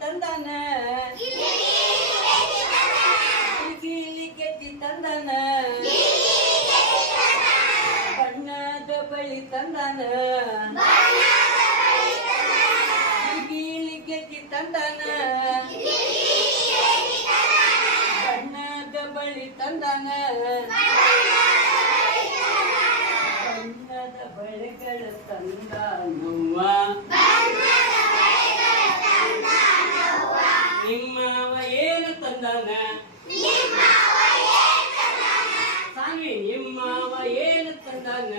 ತಂದಾನ ಗಿಲಿ ಗೆಜ್ಜಿ ತಂದಾನ ಬಣ್ಣದ ಬಳಿ ತಂದಾನ ಗಿಲಿ ಗೆಜ್ಜಿ ತಂದಾನ ಬಣ್ಣದ ಬಳಿ ತಂದಾನ ಬಣ್ಣದ ಬಳೆಗಳ ತಂದಾನವ್ವ ನಿಮ್ಮವ ಏನು ತಂದಾನ ಸ್ವಾಮಿ ನಿಮ್ಮವ ಏನು ತಂದಾನ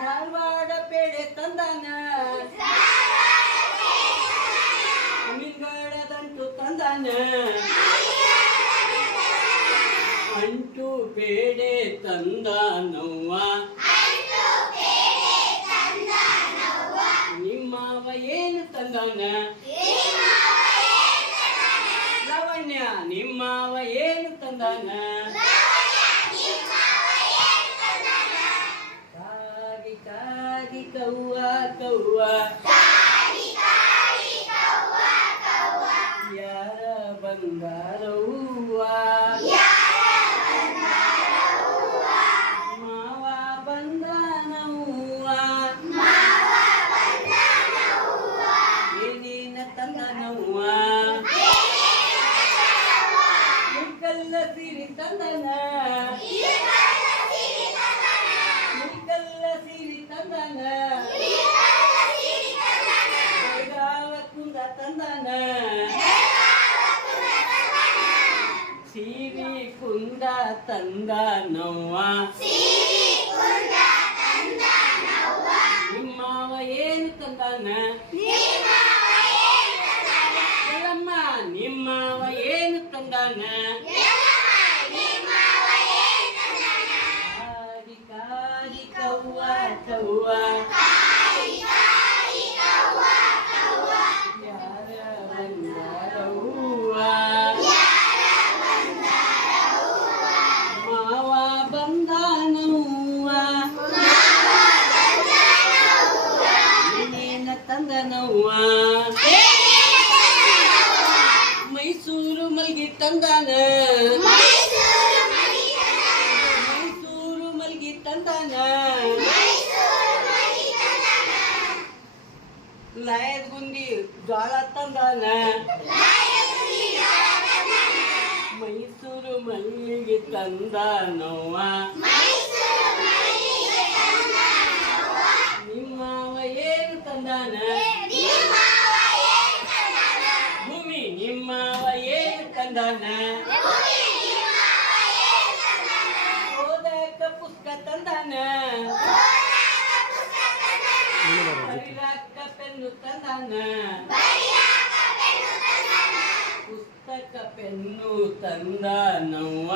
ಧಾರವಾಡ ಪೇಡೆ ತಂದಾನ ಮಿಂಗಳದಂಟು ತಂದಾನ ಅಂಟು ಬೇಡೆ ತಂದಾನವ್ವ ನಿಮ್ಮವ ಏನು ತಂದಾನ ಲಾವಣ್ಯ ನಿಮ್ಮವ ಏನು ತಂದಾನ ಕಾಗಿ ಕಾಗಿ ಕವ್ವ ಕವ್ವ ಯಾರ ಬಂದಾರವ್ವ ಮಾವ ಬಂದಾನವ್ವ ಏನೇನ ತಂದಾನವ್ವ ಮುಲ್ಕಲ್ಲ ಸೀರೆ ತಂದನ ಮುಲ್ಕಲ್ಲ ಸೀರೆ ತಂದನ ಬೆಳಗಾವ ಕುಂದ ತಂದನ ಸೀರೆ ಕುಂದ ತಂದನವ್ವ ನಿಮ್ಮವ ಏನು ತಂದಾನ ಹೇಳಮ್ಮ ನಿಮ್ಮವ ಏನು ತಂದಾನ ಕಾಗಿ ಕಾಗಿ ಕವ್ವ ಕವ್ವ ಯಾರ ಬಂದಾರವ್ವ ಮಾವ ಬಂದಾನವ್ವ ಏನೇನ ತಂದನವ್ವ ಮೈಸೂರು ಮಲ್ಗಿ ತಂದಾನ ಮೈಸೂರು ಮಲ್ಗಿ ತಂದಾನ ಲಾಯದ ಗುಂಡಿ ಜ್ವಾಳ ತಂದಾನ ಮೈಸೂರು ಮಲ್ಲಿಗೆ ತಂದಾನವ್ವ ನಿಮ್ಮವ ಏನು ತಂದಾನ ಭೂಮಿ ನಿಮ್ಮವ ಏನು ತಂದಾನ ಓದಕ ಪುಸ್ತಕ ತಂದಾನ ಬರಿಲಾಕ ಪೆನ್ನು ತಂದಾನ ಪುಸ್ತಕ ಪೆನ್ನು ತಂದಾನವ್ವ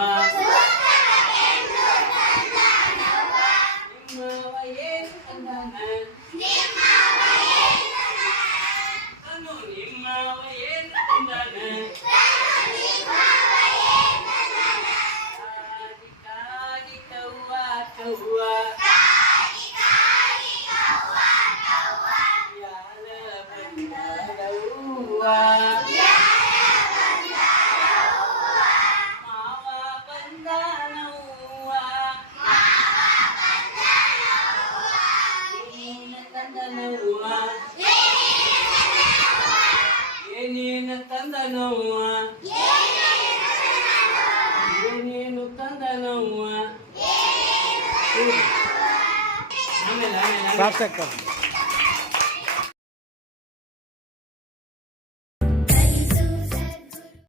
ನಿಮ್ಮವ ಏನು ತಂದಾನ ಅನು ನಿಮ್ಮವ ಏನು ತಂದಾನ ಕಾಗಿ ಕಾಗಿ ಕವ್ವ ಕವ್ವ ಯಾರ ಬಂದಾರವ್ವ ಮಾವ ಬಂದಾನವ್ವ ಏನೇನ ತಂದನವ್ವ ಏನೇನ ತಂದನವ್ವ ಏನೇನು ತಂದನವ್ವ ಆಮೇಲೆ